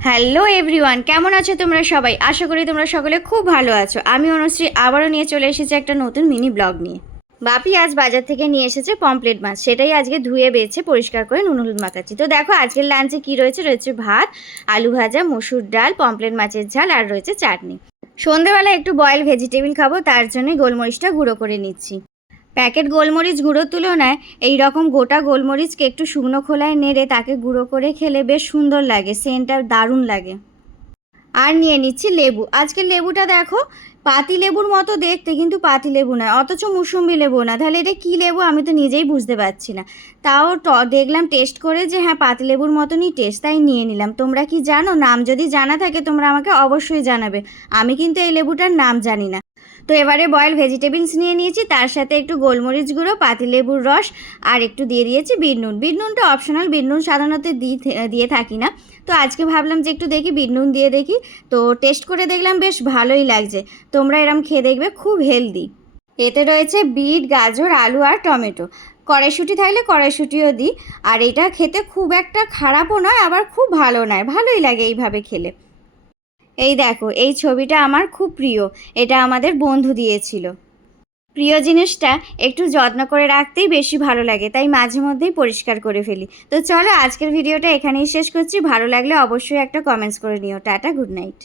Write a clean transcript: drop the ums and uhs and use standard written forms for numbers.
Hello everyone, কেমন আছো তোমরা সবাই? আশা করি তোমরা সকলে খুব ভালো আছো। আমি অনুশ্রী আবারও নিয়ে চলে এসেছি একটা নতুন মিনি ব্লগ নিয়ে। বাপি আজ বাজার থেকে নিয়ে এসেছে পমপ্লেট মাছ, সেটাই আজকে ধুয়ে বেছে পরিষ্কার করে নুন হলুদ মাখাচ্ছি। তো দেখো আজকের লাঞ্চে কি রয়েছে ভাত, আলু ভাজা, মসুর ডাল, পমপ্লেট মাছের ঝাল আর রয়েছে চাটনি। সন্ধেবেলা একটু বয়েল ভেজিটেবিল খাবো, তার জন্যই গোলমরিচটা গুঁড়ো করে নিচ্ছি। প্যাকেট গোলমরিচ গুঁড়োর তুলনায় এই রকম গোটা গোলমরিচকে একটু শুকনো খোলায় নেড়ে তাকে গুঁড়ো করে খেলে বেশ সুন্দর লাগে, সেন্টটা দারুণ লাগে। আর নিয়ে নিচ্ছি লেবু। আজকের লেবুটা দেখো পাতি লেবুর মতো দেখতে, কিন্তু পাতি লেবু নয়, অথচ মুসম্বি লেবু না। তাহলে এটা কী লেবু আমি তো নিজেই বুঝতে পারছি না। তাও দেখলাম টেস্ট করে যে হ্যাঁ পাতি লেবুর মতনই টেস্ট, তাই নিয়ে নিলাম। তোমরা কি জানো? নাম যদি জানা থাকে তোমরা আমাকে অবশ্যই জানাবে। আমি কিন্তু এই লেবুটার নাম জানি না। তো এবারে বয়েল ভেজিটেবলস নিয়ে নিয়েছি, তার সাথে একটু গোলমরিচ গুঁড়ো, পাতিলেবুর রস আর একটু দিয়ে দিয়েছি বিট নুন। বিট নুনটা অপশনাল, বিট নুন সাধারণত দিয়ে থাকি না। তো আজকে ভাবলাম যে একটু দেখি বিট নুন দিয়ে দেখি। তো টেস্ট করে দেখলাম বেশ ভালোই লাগছে। তোমরা এরম খেয়ে দেখবে, খুব হেলদি। এতে রয়েছে বিট, গাজর, আলু আর টমেটো। কড়াইশুঁটি থাকলে কড়াইশুঁটিও দিই। আর এটা খেতে খুব একটা খারাপও নয়, আবার খুব ভালো নয়, ভালোই লাগে এইভাবে খেলে। এই দেখো, এই ছবিটা আমার খুব প্রিয়, এটা আমাদের বন্ধু দিয়েছিল। প্রিয় জিনিসটা একটু যত্ন করে রাখতেই বেশি ভালো লাগে, তাই মাঝে মধ্যেই পরিষ্কার করে ফেলি। তো চলো আজকের ভিডিওটা এখানেই শেষ করছি। ভালো লাগলে অবশ্যই একটা কমেন্টস করে নিও। Tata, good night.